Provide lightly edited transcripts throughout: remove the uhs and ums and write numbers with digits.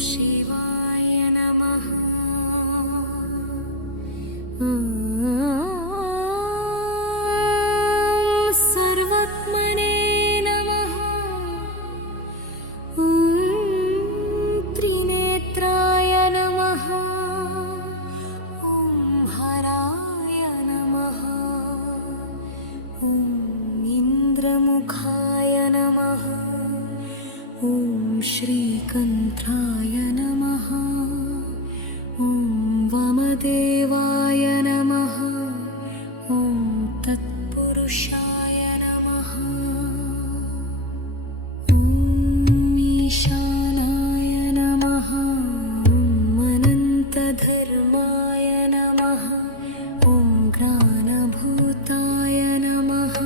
शिवाय नमः। सर्वत्मने नमः। त्रिनेत्राय नमः। हराय नमः। इन्द्रमुखाय नमः। श्रीकण्ठाय नमः। वामदेवाय नमः। तत्पुरुषाय नमः। ईशानाय नमः। अनन्तधर्माय नमः। ज्ञानभूताय नमः।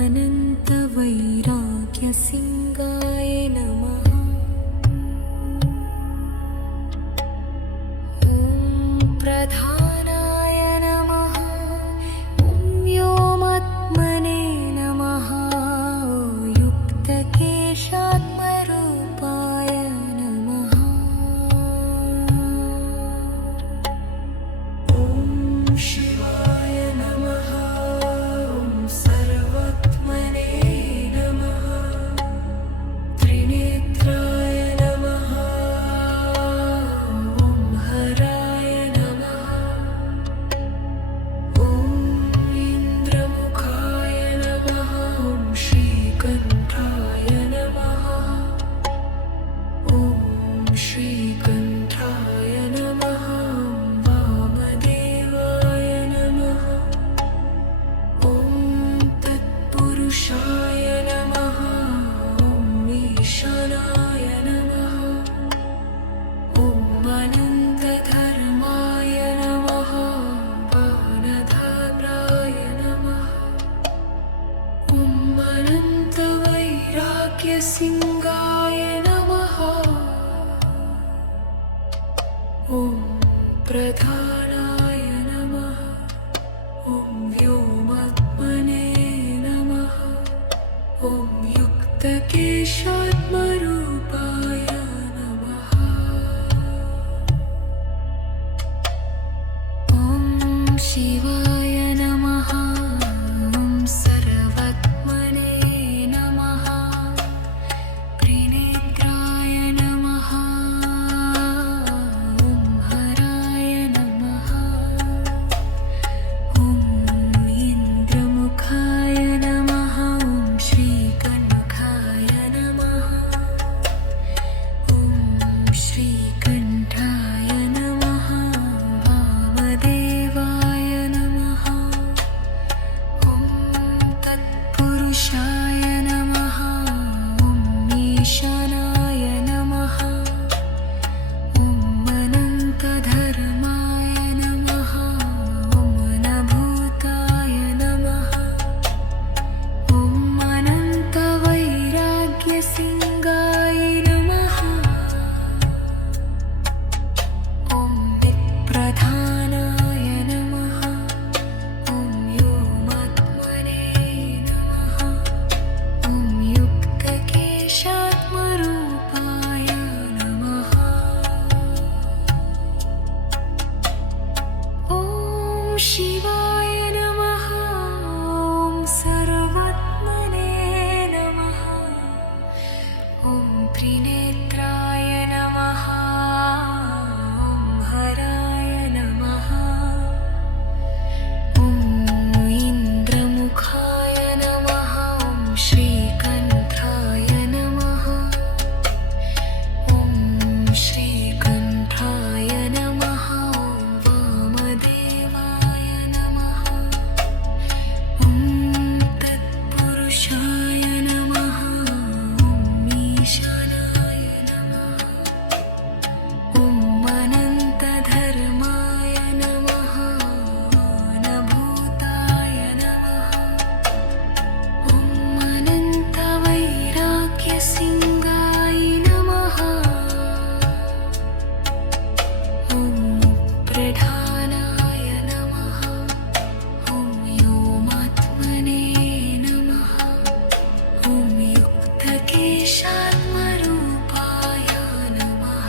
अनन्तवैराग्यसिंहाय नमः। प्रधानाय नमः। व्योमात्मने नमः। युक्तकेशात्मरूपाय नमः। शिवाय नमः। सर्वत्मने नमः। त्रिनेत्राय नमः। हराय नमः। इन्द्रमुखाय नमः। श्रीकण्ठाय नमः। श्रीकण्ठाय नमः। वामदेवाय नमः। तत्पुरुषाय नमः। ईशानाय नमः। अनन्तधर्माय नमः। वानधाराय नमः। अनन्तवैराग्यसिंहाय नमः। प्रधानाय नमः। व्योमात्मने नमः। युक्तकेशात्मरूपाय नमः। शिवाय नमः। सर्वत्मने नमः। त्रिनेत्राय नमः। हराय नमः। इन्द्रमुखाय नमः। श्रीकण्ठाय नमः। श्रीकण्ठाय नमः। वामदेवाय नमः। तत्पुरुषाय नमः। ईशानाय नमः। अनन्तधर्माय नमः। अनभूताय नमः। अनन्तवैराग्यसिंहाय नमः। प्रधानाय नमः। व्योमात्मने नमः। युक्तकेशात्मरूपाय नमः। शिवाय नमः। सर्वत्मने नमः। त्रिनेत्राय नमः। हराय नमः। इन्द्रमुखाय नमः। श्रीकण्ठाय नमः। श्रीकण्ठाय नमः। वामदेवाय नमः। तत्पुरुषाय नमः। ईशानाय नमः। अनन्तधर्माय नमः। अनभूताय नमः। अनन्तवैराग्यसिंहाय नमः। प्रधानाय नमः। व्योमात्मने नमः। युक्तकेशात्मरूपाय नमः।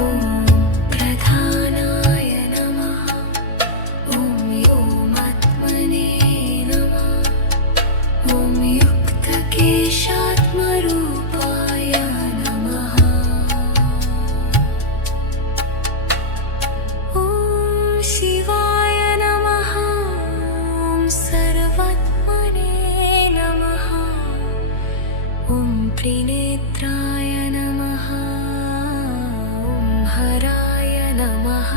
ॐ प्रधानाय नमः ॐ व्योमात्मने नमः ॐ युक्तकेशात्मरूपाय नमः ॐ शिवाय नमः ॐ सर्वात्मने नमः ॐ त्रिनेत्राय नमः ॐ हराय नमः